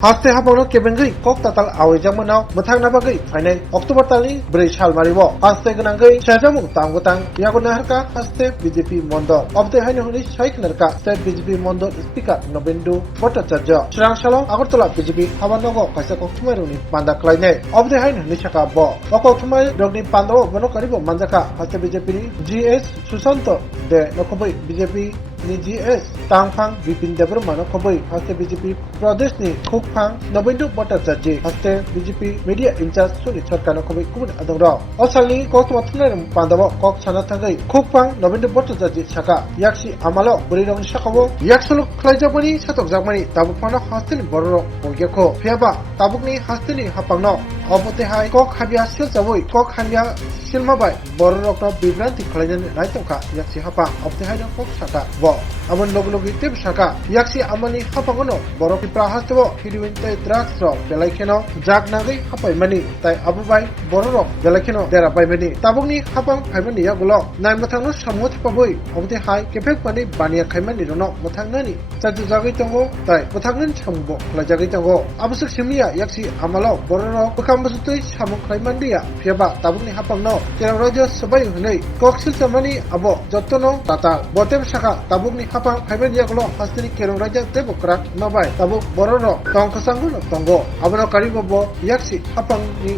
Haste habangno kebengai kok tatal awai jamanaw mathang na bagai fainai Oktober tali 4 sal maribo haste ganangai sajamung tanggutang yagona harka haste BJP mondor obde haini honi saik narka state BJP mondor speaker Nobendu Bhattacharya Srang salo Agartala BJP habanogo kaisa koktumairuni panda klainai obde haini honi saka bo okoktumai rogni pandawo bono karibo manjaka haste BJP ni GS Susanto de nokobai BJP ni GS Tangphang Bipin Debrma nokobai haste BJP Pradesh ni Khukphang Nobendu Bhattacharya haste BJP media incharge Suni Sarkar nokobai kubun adongra osalni koktumathunai pandawo kok sana thangai Khukphang Nobendu Bhattacharya saka yakshi amalo burirong sakawo yaksulu khlaijabani satok jakmani tabukpano haste ni bororo bogyako phiaba tabukni haste ni hapangno obote hai kok habia silchawoi kok habia silmabai bororokno bibranti khlaijani raitongka yaksi hapa obte hai kok saka bo amon loglogi tib saka yaksi amani hapangono borok pipra hastewo hidiwin tai drugs ro belaikeno jaknagai hapai mani tai abubai bororok belaikeno dera bai mani tabukni hapang phaimani yagulo nai mathangno samot paboi obte hai kepek pani bania khaimani rono mathangnani chaju jagai tongo tai mathangnan sambo khlajagai tongo abusuk simia yaksi amalo bororok bukambusutui samuk khaimandia phiaba tabukni hapangno kerang raja sabai hunai koksil tamani abo jottono tata botem saka tabukni hapang phaiben yagulo hastini kerang raja tebokrak mabai tabuk bororo tongkasangguno tongo abono karibobo yaksi hapang ni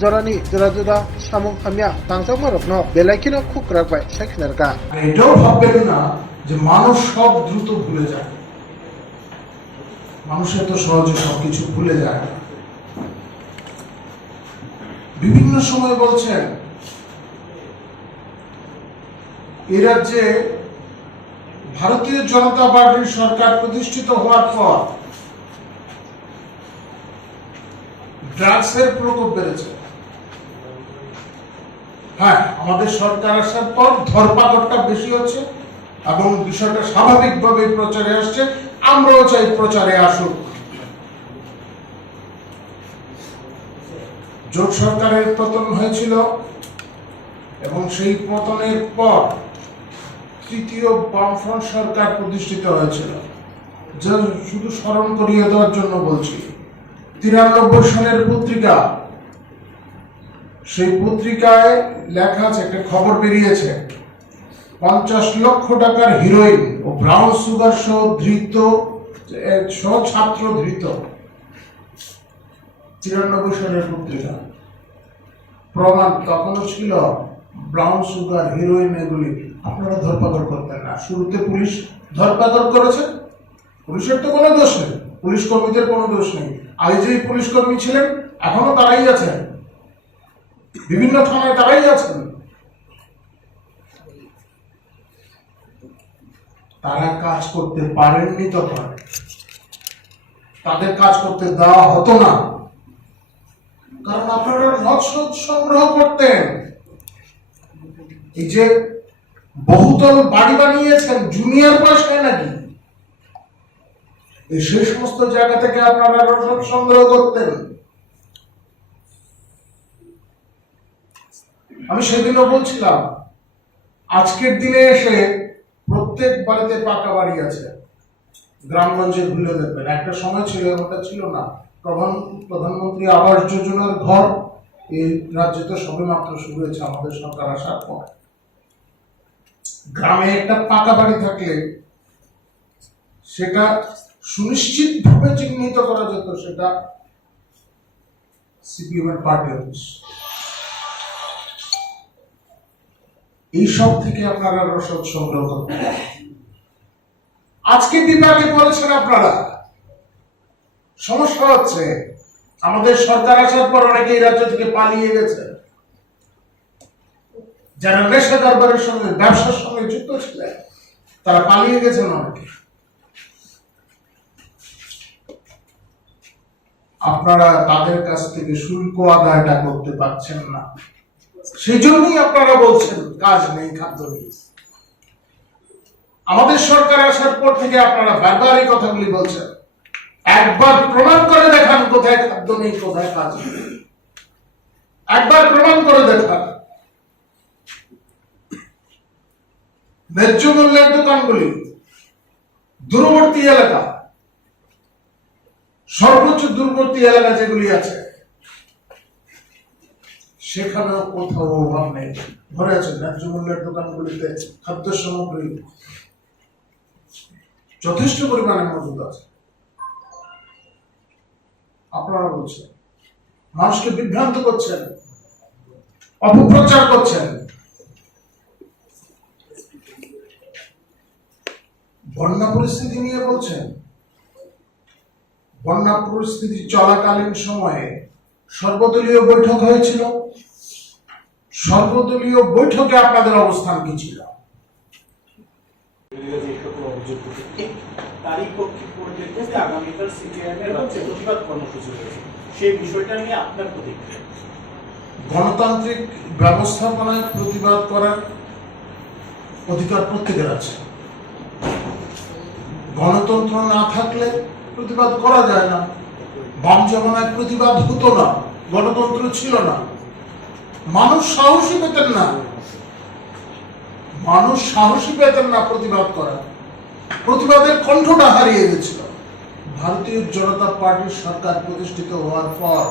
jorani jorajuda samuk hamya tangsamarokno belaikino khukrak bai saikhnarka এটাও ভাববেন না যে মানুষ সব দ্রুত ভুলে যায়। মানুষের তো সহজে সবকিছু ভুলে যায় না। বিভিন্ন সময় বলছেন এই রাজ্যে ভারতীয় জনতা পার্টির সরকার প্রতিষ্ঠিত হওয়ার পর ড্রাগসের প্রকোপ বেড়েছে। হ্যাঁ, আমাদের সরকার আসার পর ধরপাকড়টা বেশি হচ্ছে এবং বিষয়টা স্বাভাবিকভাবে প্রচারে আসছে। আমরাও চাই প্রচারে আসুক। জোট সরকারের পতন হয়েছিল এবং সেই পতনের পর তৃতীয় বামফ্রন্ট সরকার প্রতিষ্ঠিত হয়েছিল। যা শুধু স্মরণ করিয়ে দেওয়ার জন্য বলছি, 93 সালের পত্রিকা, সেই পত্রিকায় লেখা আছে, একটা খবর বেরিয়েছে, 50 লক্ষ টাকার হিরোইন ও ব্রাউন সুগার সহ ছাত্র ধৃত। 93 সালের পত্রিকা। প্রমাণ তখনও ছিল ব্রাউন সুগার, হিরোইন, এগুলি আপনারা ধরপাকড় করতেন না। শুরুতে পুলিশ ধরপাকড় করেছে, পুলিশের তো কোনো দোষ নেই, পুলিশ কর্মীদের কোনো দোষ নেই। আগে যে পুলিশ কর্মী ছিলেন এখনো তারাই আছেন, বিভিন্ন থানায় তারাই আছেন। তারা কাজ করতে পারেননি, তখন তাদের কাজ করতে দেওয়া হতো না, কারণ আপনারা রসদ সংগ্রহ করতেন। এই যে বহুতল বাড়ি বানিয়েছেন জুনিয়র পয়সায় নাকি, সেই সমস্ত জায়গা থেকে আপনারা রসদ সংগ্রহ করতেন। আমি সেদিনও বলছিলাম, আজকের দিনে এসে প্রত্যেক বাড়িতে পাকা বাড়ি আছে, গ্রামগঞ্জে ঘুরে দেখবেন। একটা সময় ছিল, ওটা ছিল না। প্রধানমন্ত্রী আবাস যোজনার ঘর এই রাজ্যে তো সবে মাত্র শুরু হয়েছে আমাদের সরকার আসার পর। গ্রামে একটা পাকা বাড়ি থাকলে সেটা সুনিশ্চিত ভাবে চিহ্নিত করা যেত, সেটা সিপিএম এর পার্টি অফিস। এইসব থেকে আপনারা রসদ সংগ্রহ করবেন। আজকে বিভাগে বলেছেন আপনারা, সমস্যা হচ্ছে আমাদের সরকার আসার পর অনেকে এই রাজ্য থেকে পালিয়ে গেছে, যারা নেশা কারবারের সঙ্গে, ব্যবসার সঙ্গে যুক্ত ছিলেন, তারা পালিয়ে গেছেন অনেকে। আপনারা তাদের কাছ থেকে শুল্ক আদায়টা করতে পারছেন না, সেই জন্যই আপনারা বলছেন কাজ নেই, খাদ্য নেই। আমাদের সরকার আসার পর থেকে আপনারা বারবার এই কথাগুলি বলছেন। একবার প্রমাণ করে দেখান কোথায় খাদ্য নেই, কোথায় কাজ নেই। একবার প্রমাণ করে দেখান। ন্যায্য মূল্যের দোকানগুলি, দূরবর্তী এলাকা, সর্বোচ্চ দূরবর্তী এলাকা যেগুলি আছে সেখানেও কোথাও অভাব নেই, ভরে আছে। ন্যায্য মূল্যের দোকানগুলিতে খাদ্য সামগ্রী যথেষ্ট পরিমাণে মজুদ আছে। আপনারা বলছেন, মানুষকে বিভ্রান্ত করছেন, অপপ্রচার করছেন। বন্যা পরিস্থিতি নিয়ে বলছেন, বন্যা পরিস্থিতি চলাকালীন সময়ে সর্বদলীয় বৈঠক হয়েছিল। সর্বদলীয় বৈঠকে আপনাদের অবস্থান কি ছিল? তারই পরিপ্রেক্ষিতে আগামীকাল সিপিআইএমের রাজ্যে প্রতিবাদ কর্মসূচি রয়েছে, সেই বিষয়টা নিয়ে আপনার প্রতিক্রিয়া। গণতান্ত্রিক ব্যবস্থাপনায় প্রতিবাদ করার অধিকার প্রত্যেকের আছে। গণতন্ত্র না থাকলে প্রতিবাদ করা যায় না। বাম জমানায় প্রতিবাদ হতো না, গণতন্ত্র ছিল না, মানুষ সাহসী পেতেন না, মানুষ সাহসী পেতেন না প্রতিবাদ করা। প্রতিবাদের কণ্ঠটা হারিয়ে গেছিল। ভারতীয় জনতা পার্টির সরকার প্রতিষ্ঠিত হওয়ার পর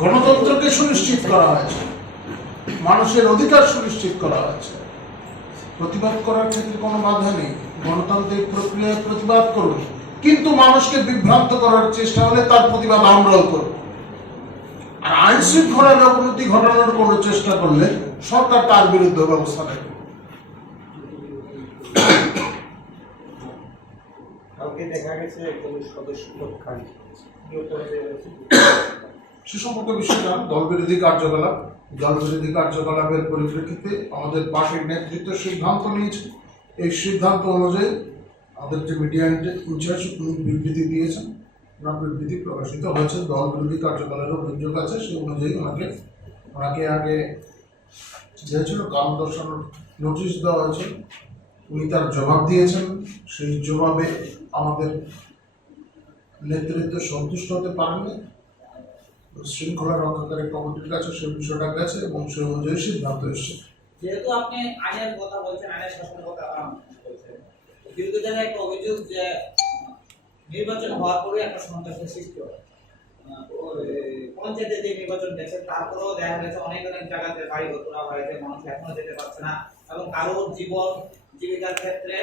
গণতন্ত্রকে সুনিশ্চিত করা হয়েছে, মানুষের অধিকার সুনিশ্চিত করা হয়েছে। প্রতিবাদ করার ক্ষেত্রে কোনো বাধা নেই, গণতান্ত্রিক প্রক্রিয়ায় প্রতিবাদ করুন, কিন্তু মানুষকে বিভ্রান্ত করার চেষ্টা হলে তার প্রতিবাদ আমরাও করব। আর আইন শৃঙ্খলার অবনতি ঘটানোর কোনো চেষ্টা করলে সরকার তার বিরুদ্ধে ব্যবস্থা নেবে। কালকে দেখা গেছে পুলিশ সদস্য সে সম্পর্কে বিষয়টা দলবিরোধী কার্যকলাপ। দলবিরোধী কার্যকলাপের পরিপ্রেক্ষিতে আমাদের পার্টির নেতৃত্ব সিদ্ধান্ত নিয়েছে। এই সিদ্ধান্ত অনুযায়ী আমাদের যে মিডিয়া ইনচার্জ বিবৃতি দিয়েছেন, ওনার বিবৃতি প্রকাশিত হয়েছে। দলবিরোধী কার্যকলাপের অভিযোগ আছে, সেই অনুযায়ী ওনাকে আগে দিয়েছিল কারণ দর্শানোর নোটিশ দেওয়া হয়েছে। উনি তার জবাব দিয়েছেন। সেই জবাবে আমাদের নেতৃত্ব সন্তুষ্ট হতে পারেননি। শৃঙ্খলা রক্ষাকারী কমিটির কাছে সেই বিষয়টা গেছে এবং সেই অনুযায়ী সিদ্ধান্ত এসেছে। যেহেতু আপনি আইনের কথা বলছেন, আইনের শাসনের কথা বলছেন, দীর্ঘদিনের একটা অভিযোগ যে নির্বাচন হওয়ার পরে একটা সন্ত্রাসের সৃষ্টি হয়। পঞ্চায়েতে যে নির্বাচন গেছে তারপরেও দেখা গেছে অনেক অনেক জায়গাতে বাড়ি ঘর করা হয়েছে, মানুষ এখনো যেতে পারছে না এবং কারো জীবন জীবিকার ক্ষেত্রে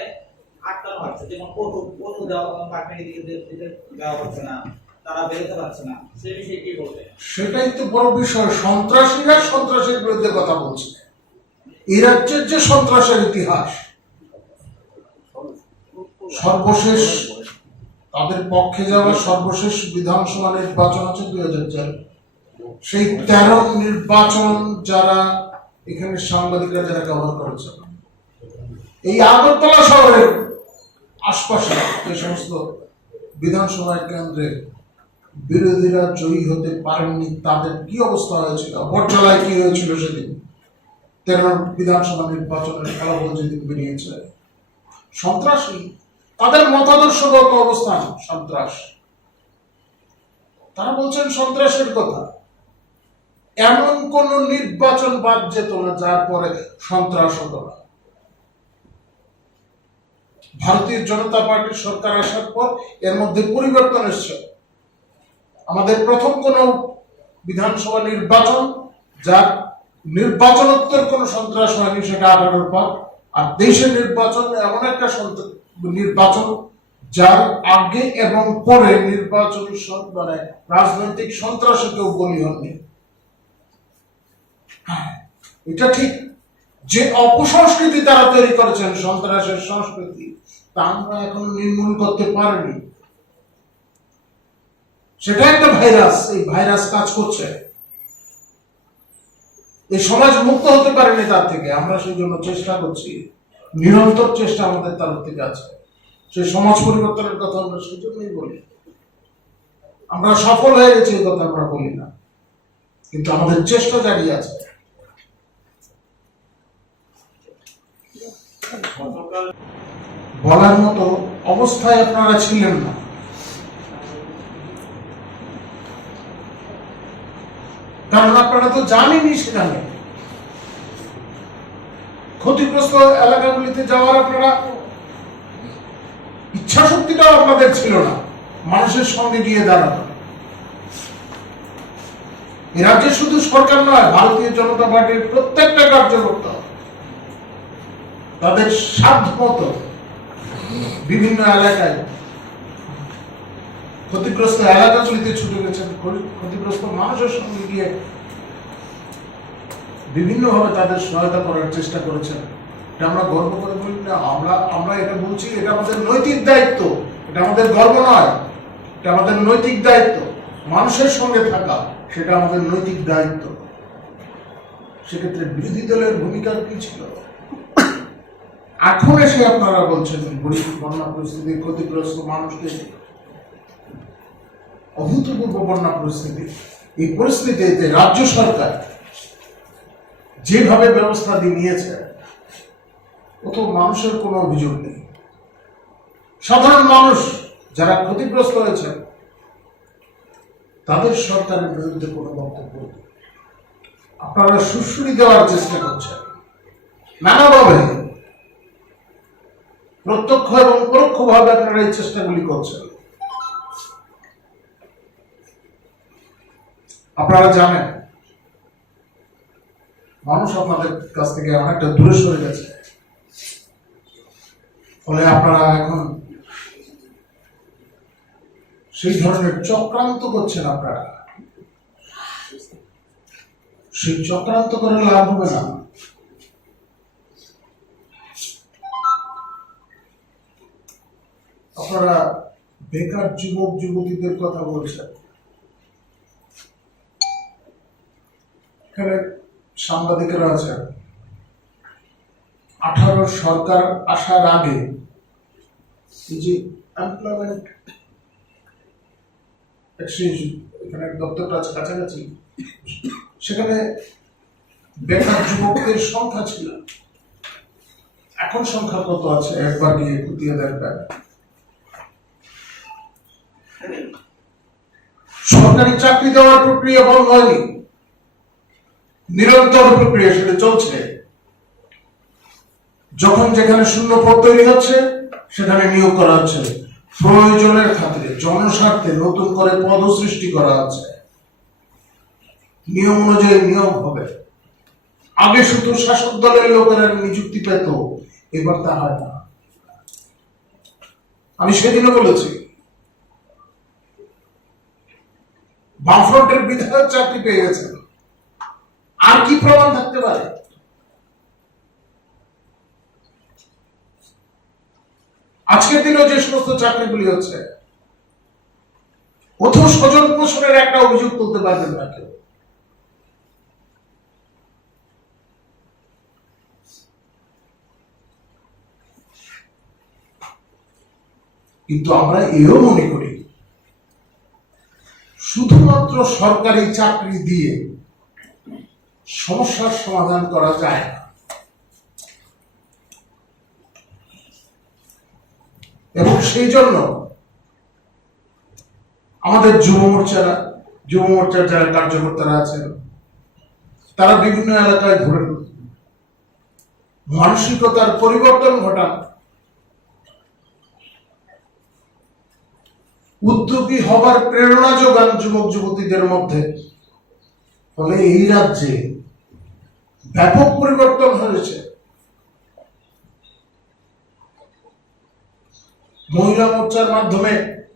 আটকানো হচ্ছে। যেমন পটু দেওয়া দেওয়া হচ্ছে না, তারা বেরোতে পারছে না। সে বিষয়ে কি বলবেন? সেটাই তো বড় বিষয়। সন্ত্রাসীরা সন্ত্রাসের বিরুদ্ধে কথা বলছে। এই রাজ্যের যে সন্ত্রাসের ইতিহাস, সর্বশেষ তাদের পক্ষে যাওয়া সর্বশেষ বিধানসভা নির্বাচন আছে 2004। সেই 13 নির্বাচন যারা এখানে সাংবাদিকরা যারা কভার করেছে, এই আগরতলা শহরের আশপাশে যে সমস্ত বিধানসভা কেন্দ্রে বিরোধীরা জয়ী হতে পারেননি, তাদের কি অবস্থা হয়েছিল, বটতলায় কি হয়েছিল সেদিন 13 বিধানসভা নির্বাচনের ফলাফল যেদিন বেরিয়েছে। সন্ত্রাসী, তাদের মতাদর্শগত অবস্থান সন্ত্রাস। তারা বলছেন সন্ত্রাসের কথা। এমন কোন নির্বাচন বাদ যেত না যার পরে সন্ত্রাস হতো না। ভারতীয় জনতা পার্টির সরকার আসার পর এর মধ্যে পরিবর্তন এসেছে। আমাদের প্রথম কোন বিধানসভা নির্বাচন যার নির্বাচনোত্তর কোন সন্ত্রাস হয়নি, সেটা 18 পর। আর দেশের নির্বাচন এমন একটা নির্বাচন যার আগে এবং পরে নির্বাচন মানে রাজনৈতিক সন্ত্রাসে কেউ বলি হননি। এটা ঠিক যে অপসংস্কৃতি তারা তৈরি করেছেন, সন্ত্রাসের সংস্কৃতি, তা আমরা এখন নির্মূল করতে পারিনি। সেটা একটা ভাইরাস, এই ভাইরাস কাজ করছে। এই সমাজ মুক্ত হতে পারেনি তার থেকে। আমরা সেই জন্য চেষ্টা করছি, নিরন্তর চেষ্টা আমাদের তরফ থেকে আছে। সেই সমাজ পরিবর্তনের কথা আমরা সেই জন্যই বলি। আমরা সফল হয়ে গেছি এই কথা আমরা বলি না, কিন্তু আমাদের চেষ্টা জারি আছে। বলার মতো অবস্থায় আপনারা ছিলেন না। কারণ আপনারা তো জানেনই সেখানে ক্ষতিগ্রস্ত এলাকাগুলিতে যাওয়ার আপনারা ইচ্ছা শক্তিটাও আপনাদের ছিল না। মানুষের সঙ্গে গিয়ে দাঁড়ানো। এ রাজ্যে শুধু সরকার নয়, ভারতীয় জনতা পার্টির প্রত্যেকটা কার্যকর্তা তাদের সাধ্যমতো বিভিন্ন এলাকায় ক্ষতিগ্রস্ত এলাকাগুলিতে ছুটে গেছেন, ক্ষতিগ্রস্ত মানুষের সঙ্গে গিয়ে বিভিন্নভাবে তাদের সহায়তা করার চেষ্টা করেছেন। এটা আমরা গর্ব করে বলি না, আমরা এটা বলছি, এটা আমাদের নৈতিক দায়িত্ব, এটা আমাদের গর্ব নয়, এটা আমাদের নৈতিক দায়িত্ব। মানুষের সঙ্গে থাকা সেটা আমাদের নৈতিক দায়িত্ব। সেক্ষেত্রে বিরোধী দলের ভূমিকা কি ছিল? এখন এসে আপনারা বলছেন বন্যা পরিস্থিতি, ক্ষতিগ্রস্ত মানুষকে, অভূতপূর্ব বন্যা পরিস্থিতি, এই পরিস্থিতিতে রাজ্য সরকার যেভাবে ব্যবস্থা নিয়েছে, অত মানুষের কোনো অভিযোগ নেই। সাধারণ মানুষ যারা ক্ষতিগ্রস্ত হয়েছেন তাদের সরকারের বিরুদ্ধে কোনো বক্তব্য আপনারা সুশ্রী দেওয়ার চেষ্টা করছেন, নানাভাবে প্রত্যক্ষ এবং পরোক্ষভাবে আপনারা এই চেষ্টাগুলি করছেন। আপনারা জানেন মানুষ আপনাদের কাছ থেকে অনেকটা দূরে সরে গেছে, ফলে আপনারা এখন সেই ধরনের চক্রান্ত করছেন। আপনারা সেই চক্রান্ত করে লাভ হবে না। আপনারা বেকার যুবক যুবতীদের কথা বলছেন। এখানে সাংবাদিকেরা আছেন। 18 সরকার আসার আগে এই যে এমপ্লয়মেন্ট এক্সচেঞ্জ, এখানে দপ্তরটা আছে কাছাকাছি, সেখানে বেকার যুবকদের সংখ্যা ছিল। এখন সংখ্যা কত আছে একবার গিয়ে খুঁটিয়ে দেখবেন। সরকারি চাকরি দেওয়ার প্রক্রিয়া বন্ধ হয়নি, নিরন্তর প্রক্রিয়া সেটা চলছে। যখন যেখানে শূন্য পদ তৈরি হচ্ছে সেখানে নিয়োগ করা হচ্ছে, প্রয়োজনের খাতিরে জনস্বার্থে নতুন করে পদ সৃষ্টি করা হচ্ছে, নিয়ম অনুযায়ী নিয়োগ হবে। আগে শুধু শাসক দলের লোকেরা নিযুক্তি পেত, এবার তা হয় না। আমি সেদিনও বলেছি, বামফ্রন্টের বিধায়ক চাকরি পেয়ে গেছেন, আর কি প্রমাণ থাকতে পারে? আজকের দিনেও যে সমস্ত চাকরিগুলি হচ্ছে, কোথাও স্বজন পোষণের একটা অভিযোগ তুলতে পারবেন না কেউ। কিন্তু আমরা এও মনে করি শুধুমাত্র সরকারি চাকরি দিয়ে সমস্যার সমাধান করা যায় না, এবং সেই জন্য আমাদের যুব মোর্চার যারা কার্যকর্তারা আছেন তারা বিভিন্ন এলাকায় ঘুরে মানসিকতার পরিবর্তন ঘটান, উদ্যোগী হবার প্রেরণা যোগান যুবক যুবতীদের মধ্যে। ফলে এই রাজ্যে ব্যাপক পরিবর্তন হয়েছে। মহিলা মোর্চার মাধ্যমে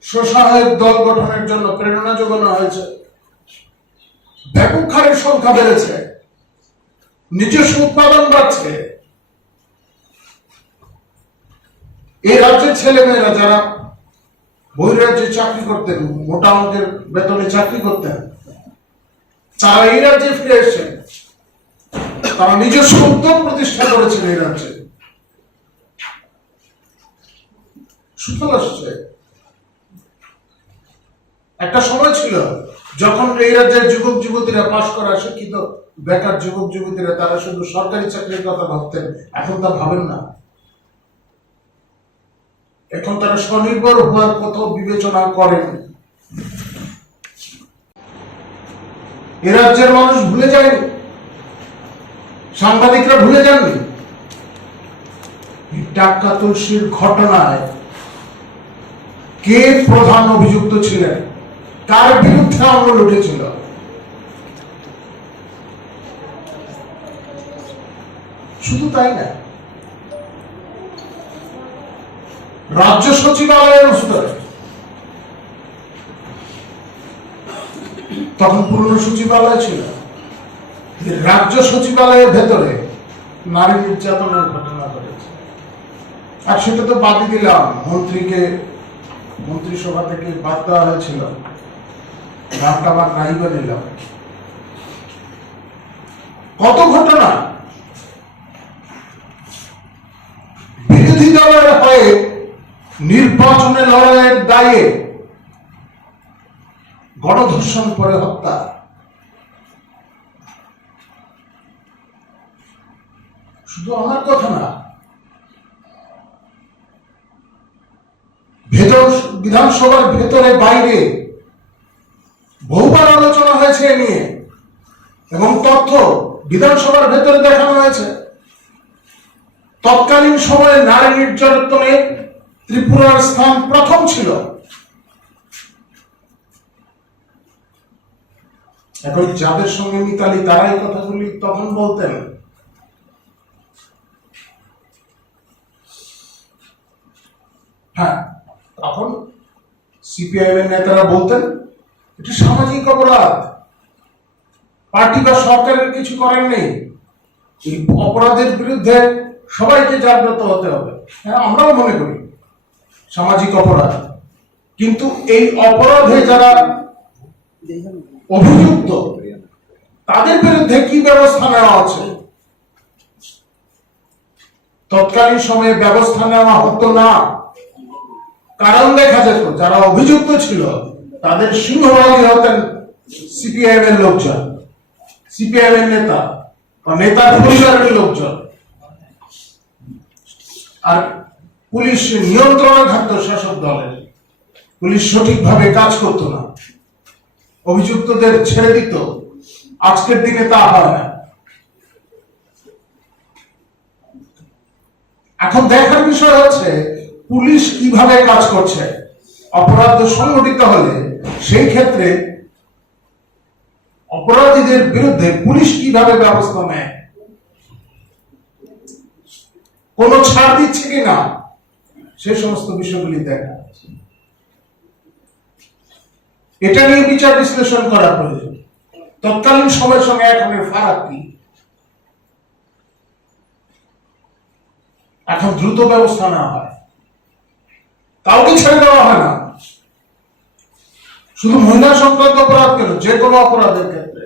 স্বসহায়ক দল গঠনের জন্য প্রেরণা যোগানো হয়েছে, ব্যাপক হারে সংখ্যা বেড়েছে, নিজস্ব উৎপাদন বাড়ছে। এই রাজ্যের ছেলেমেয়েরা যারা বহিরাজ্যে চাকরি করতেন, মোটা অঙ্কের বেতনে চাকরি করতেন, তারা এই রাজ্যে ফিরে এসেছেন। তারা নিজস্ব উদ্যোগ প্রতিষ্ঠা করেছেন এই রাজ্যে, সুফল আসছে। একটা সময় ছিল যখন এই রাজ্যের যুবক যুবতীরা পাশ করা শিক্ষিত বেকার যুবক যুবতীরা তারা শুধু সরকারি চাকরির কথা ভাবতেন, এখন তা ভাবেন না। এখন তারা স্বনির্ভর হওয়ার কথা বিবেচনা করেন। এ রাজ্যের মানুষ ভুলে যায়নি, সাংবাদিকরা ভুলে যাননি। টাকা তুলসীর ঘটনায় কে প্রধান অভিযুক্ত ছিলেন, কার বিরুদ্ধে আঙুল উঠেছিল। শুধু তাই না, রাজ্য সচিবালয়ের স্তরে, তখন পুরনো সচিবালয় ছিল, রাজ্য সচিবালয়ের ভেতরে নারী নির্যাতনের ঘটনা ঘটেছে। আর সেটা তো বাদই দিলাম, মন্ত্রিসভা থেকে বাদ দেওয়া হয়েছিল, নামটা আবার নাই বা নিলাম। কত ঘটনা বিরোধী দলের হয়ে নির্বাচনে লড়াইয়ের দায়ে গণধর্ষণ করে হত্যা। শুধু আমার কথা না, বিধানসভার ভেতরে বাইরে বহুবার আলোচনা হয়েছে এ নিয়ে, এবং তথ্য বিধানসভার ভেতরে দেখানো হয়েছে। তৎকালীন সময়ে নারী নির্যাতনে ত্রিপুরার স্থান প্রথম ছিল। এখন যাদের সঙ্গে মিতালি তারা এই কথাগুলি তখন বলতেন। হ্যাঁ, তখন সিপিআইএম এর নেতারা বলতেন এটা সামাজিক অপরাধ, পার্টি বা সরকারের কিছু করার নেই, এই অপরাধের বিরুদ্ধে সবাইকে জাগ্রত হতে হবে। হ্যাঁ, আমরাও মনে করি সামাজিক অপরাধ, কিন্তু এই অপরাধে যারা অভিযুক্ত তাদের বিরুদ্ধে কি ব্যবস্থা নেওয়া আছে? তৎকালীন সময়ে ব্যবস্থা নেওয়া হতো না, কারণ দেখা যেত যারা অভিযুক্ত ছিল তাদের সিংহভাগই হতেন সিপিআইএম এর লোকজন, সিপিআইএম এর নেতা বা নেতার পরিবারের লোকজন। আর পুলিশ নিয়ন্ত্রণে থাকতো শাসক দলের, পুলিশ সঠিকভাবে কাজ করতো না, অভিযুক্তদের ছেড়ে দিত। আজকের দিনে তা হয় না। এখন দেখার বিষয় হচ্ছে পুলিশ কিভাবে কাজ করছে। অপরাধ সংঘটিত হলে সেই ক্ষেত্রে অপরাধীদের বিরুদ্ধে পুলিশ কিভাবে ব্যবস্থা নেয়, কোন ছাড় দিচ্ছে কিনা, সেই সমস্ত বিষয়গুলি দেখা। এটা নিয়ে বিচার বিশ্লেষণ করা প্রয়োজন। তৎকালীন সময়ের সঙ্গে এখনের ফারাক কি? এখন দ্রুত ব্যবস্থা নেওয়া হয়, কাউকে ছেড়ে দেওয়া হয় না। শুধু মহিলা সংক্রান্ত অপরাধ কেন, যে কোনো অপরাধের ক্ষেত্রে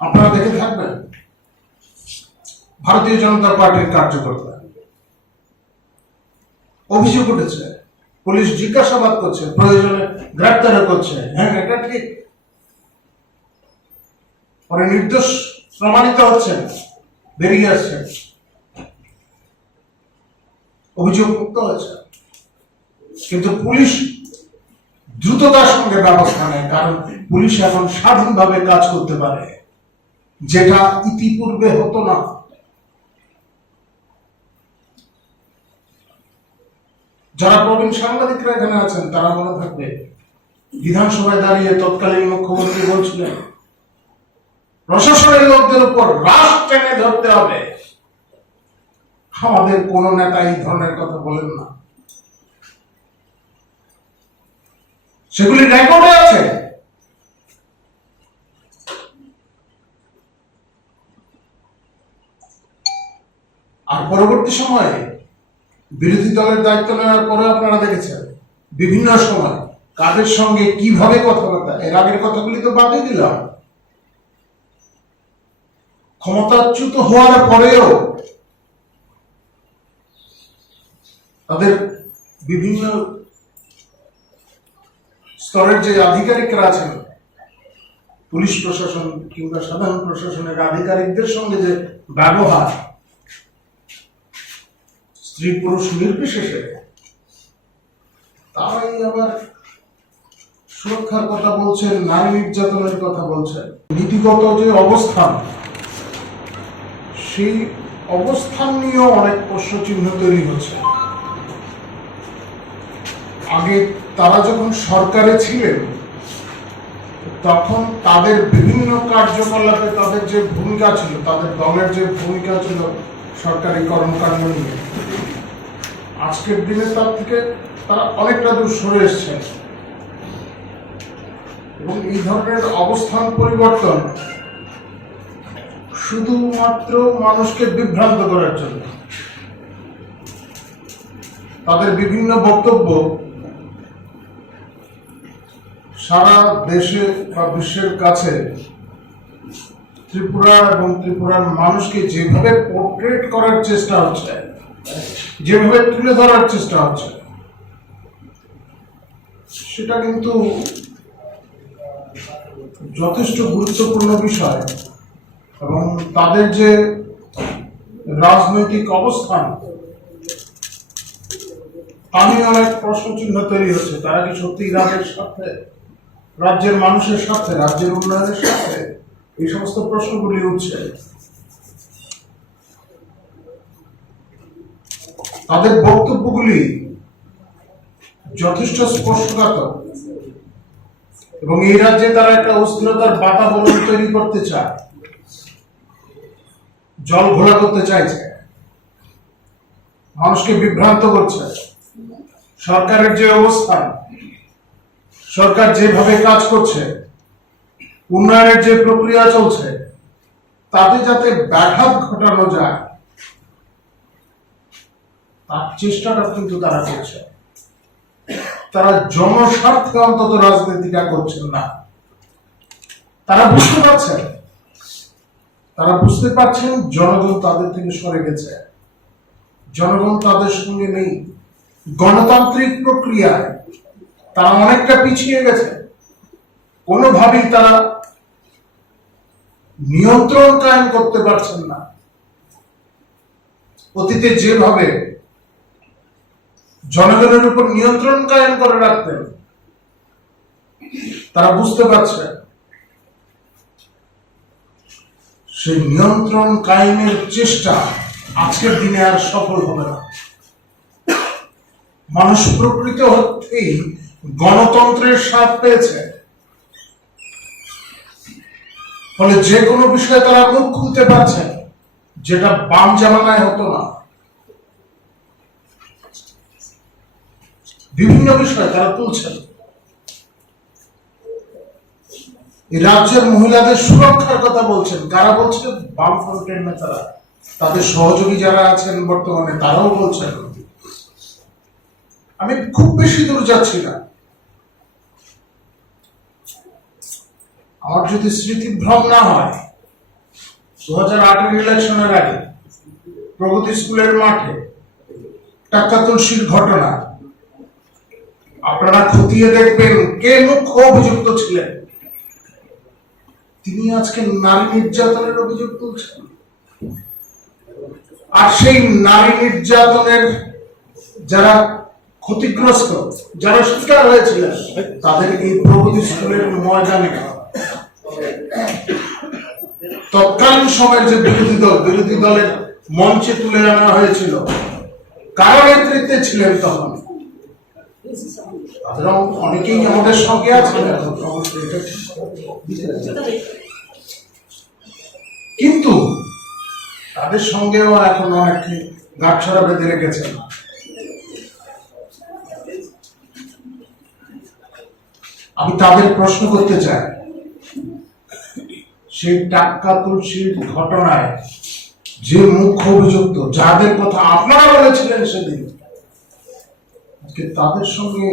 আপনারা দেখে থাকবেন ভারতীয় জনতা পার্টির কার্যকর্তা অভিযোগ উঠেছে, পুলিশ জিজ্ঞাসাবাদ করছে, প্রয়োজনে গ্রেপ্তার করছে। হ্যাঁ, এটা ঠিক। পরে নির্দোষ প্রমাণিত হচ্ছেন, বেরিয়ে আসছেন, অভিযোগ মুক্ত হয়েছে, কিন্তু পুলিশ দ্রুততার সঙ্গে ব্যবস্থা নেয়, কারণ পুলিশ এখন স্বাধীনভাবে কাজ করতে পারে, যেটা ইতিপূর্বে হতো না। যারা প্রবীণ সাংবাদিকরা এখানে আছেন তারা মনে থাকবে বিধানসভায় দাঁড়িয়ে তৎকালীন মুখ্যমন্ত্রী বলছিলেন প্রশাসনের লোকদের উপর রাশ টেনে ধরতে হবে। আমাদের কোন নেতা এই ধরনের কথা বলেন না, সেগুলি রেকর্ডে আছে। আর পরবর্তী সময়ে বিরোধী দলের দায়িত্ব নেওয়ার পরে আপনারা দেখেছেন বিভিন্ন সময় কাদের সঙ্গে কিভাবে কথাবার্তা। এর আগের কথাগুলি তো বাদই দিলাম, ক্ষমতাচ্যুত হওয়ার পরেও তাদের বিভিন্ন স্তরের যে আধিকারিকরা আছেন, পুলিশ প্রশাসন কিংবা সাধারণ প্রশাসনের আধিকারিকদের সঙ্গে যে ব্যবহার, স্ত্রী পুরুষ নির্বিশেষে, তারাই আবার সুরক্ষার কথা বলছেন, নারী নির্যাতনের কথা বলছেন। নীতিগত যে অবস্থান, সেই অবস্থান নিয়েও অনেক প্রশ্নচিহ্ন তৈরি হচ্ছে। আগে তারা যখন সরকারে ছিলেন তখন তাদের বিভিন্ন কার্যকলাপে তাদের যে ভূমিকা ছিল, তাদের দলের যে ভূমিকা ছিল সরকারি কর্মকাণ্ড নিয়ে, আজকের দিনে তার থেকে তারা অনেকটা দূর সরে এসছেন এবং এই ধরনের অবস্থান পরিবর্তন শুধুমাত্র মানুষকে বিভ্রান্ত করার জন্য। তাদের বিভিন্ন বক্তব্য সারা দেশে বা বিশ্বের কাছে ত্রিপুরা এবং ত্রিপুরার মানুষকে যেভাবে পোর্ট্রেট করার চেষ্টা হচ্ছে, যেভাবে তুলে ধরার চেষ্টা হচ্ছে, সেটা কিন্তু যথেষ্ট গুরুত্বপূর্ণ বিষয় এবং তাদের যে রাজনৈতিক অবস্থান তা নিয়ে অনেক প্রশ্নচিহ্ন তৈরি হচ্ছে। তারা কি সত্যি রাজ্যের মানুষের সাথে, রাজ্যের উন্নয়নের সাথে? এই সমস্ত প্রশ্নগুলি উঠছে। তাদের বক্তব্যগুলি যথেষ্ট স্পষ্টকাতর এবং এই রাজ্যে তারা একটা অস্থিরতার বাতাবরণ তৈরি করতে চায়, জল ঘোলা করতে চাইছে, মানুষকে বিভ্রান্ত করছে। সরকারের যে অবস্থান, সরকার যেভাবে কাজ করছে, উন্নয়নের যে প্রক্রিয়া চলছে, তাতে যাতে ব্যাঘাত ঘটানো যায় তার চেষ্টাটা কিন্তু তারা করছে। তারা জনস্বার্থে অন্তত রাজনীতিটা করছেন না। তারা বুঝতে পারছেন জনগণ তাদের থেকে সরে গেছে, জনগণ তাদের সঙ্গে নেই। গণতান্ত্রিক প্রক্রিয়ায় তারা অনেকটা পিছিয়ে গেছে। কোনোভাবেই তারা নিয়ন্ত্রণ কায়েম করতে পারছেন না। অতীতে যেভাবে জনগণের উপর নিয়ন্ত্রণ কায়েম করে রাখতেন, তারা বুঝতে পারছে সেই নিয়ন্ত্রণ কায়েমের চেষ্টা আজকের দিনে আর সফল হবে না। মানুষ প্রকৃত অর্থেই গণতন্ত্রের স্বাদ পেয়েছে, ফলে যে কোনো বিষয়ে তারা মুখ খুলতে পারছে, যেটা বাম জামানায় হতো না। বিভিন্ন বিষয়ে তারা তুলছেন। এই রাজ্যের মহিলাদের সুরক্ষার কথা বলছেন। কারা বলছেন? বামফ্রন্টের নেতারা, তাদের সহযোগী যারা আছেন বর্তমানে তারাও বলছেন। আমি খুব বেশি দূর যাচ্ছি না। আমার যদি স্মৃতিভ্রম না হয়, 2008 ইলেকশনের আগে প্রগতি স্কুলের মাঠে টাকা তুলসীর ঘটনা আপনারা খতিয়ে দেখবেন কে মুখ্য অভিযুক্ত ছিলেন। তিনি আজকে নারী নির্যাতনের অভিযোগ তুলছেন, আর সেই নারী নির্যাতনের যারা ক্ষতিগ্রস্ত, যারা শিকার হয়েছিলেন, তাদের এই প্রগতি স্কুলের ময়দানে তৎকালীন সময়ের যে বিরোধী দলের মঞ্চে তুলে আনা হয়েছিল, কারো নেতৃত্বে ছিলেন তখন, তাদের অনেকেই আমাদের সঙ্গে আছেন। কিন্তু তাদের সঙ্গেও এখন অনেকে গাঁটছড়া বেঁধে রেখেছেন। আমি তাদের প্রশ্ন করতে চাই, সেই টাকা তুলসীর ঘটনায় যে মুখ্য অভিযুক্ত, যাদের কথা আপনারা বলেছিলেন সেদিন, তাদের সঙ্গে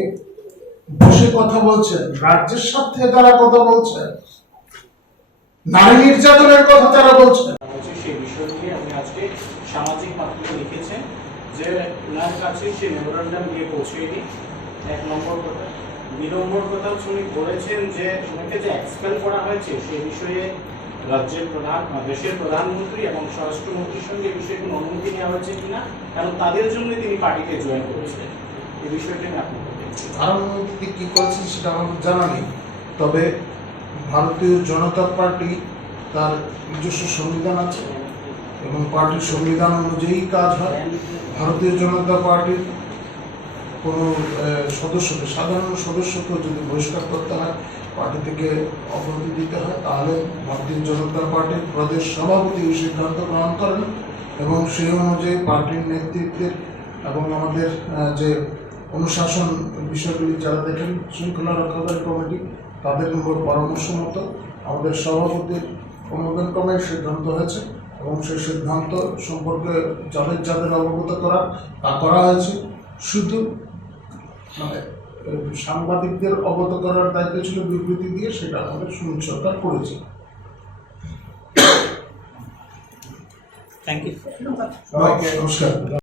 বসে কথা বলছেন, রাজ্যের সাথে তারা কথা বলছেন, নারী নির্যাতনের কথা তারা বলছেন। সেই বিষয় নিয়ে আপনি আজকে সামাজিক মাধ্যমে লিখেছেন যে ওনার কাছে সে মেমোরান্ডাম দিয়ে পৌঁছেনি। 1 নম্বর কথা। 2 নম্বর কথা হচ্ছে উনি বলেছেন যে ওনাকে যে এক্সপেল করা হয়েছে সে বিষয়ে দেশের প্রধানমন্ত্রী এবং স্বরাষ্ট্রমন্ত্রীর সঙ্গে এই বিষয়ে কোনো অনুমতি নেওয়া হয়েছে কিনা, কারণ তাদের জন্য তিনি পার্টিতে জয়েন করেছিলেন। এই বিষয়টা নিয়ে আপনি প্রধানমন্ত্রী কি করেছেন সেটা আমাদের জানা নেই, তবে ভারতীয় জনতা পার্টি তার নিজস্ব সংবিধান আছে এবং পার্টির সংবিধান অনুযায়ী কাজ হয়। ভারতীয় জনতা পার্টির কোনো সদস্যকে, সাধারণ সদস্যকে যদি বহিষ্কার করতে হয়, পার্টি থেকে অব্যাহতি দিতে হয়, তাহলে ভারতীয় জনতা পার্টির প্রদেশ সভাপতি এই সিদ্ধান্ত গ্রহণ করেন এবং সেই অনুযায়ী পার্টির নেতৃত্বের এবং আমাদের যে অনুশাসন বিষয়গুলি যারা দেখেন, শৃঙ্খলা রক্ষাকারী কমিটি, তাদের পরামর্শ মতো আমাদের সভাপতির অনুমোদন সিদ্ধান্ত হয়েছে এবং সেই সিদ্ধান্ত সম্পর্কে যাদের যাদের অবগত করার তা করা হয়েছে। শুধু মানে সাংবাদিকদের অবগত করার দায়িত্ব ছিল বিবৃতি দিয়ে, সেটা আমাদের সুনীল সরকার করেছে। Thank you. নমস্কার।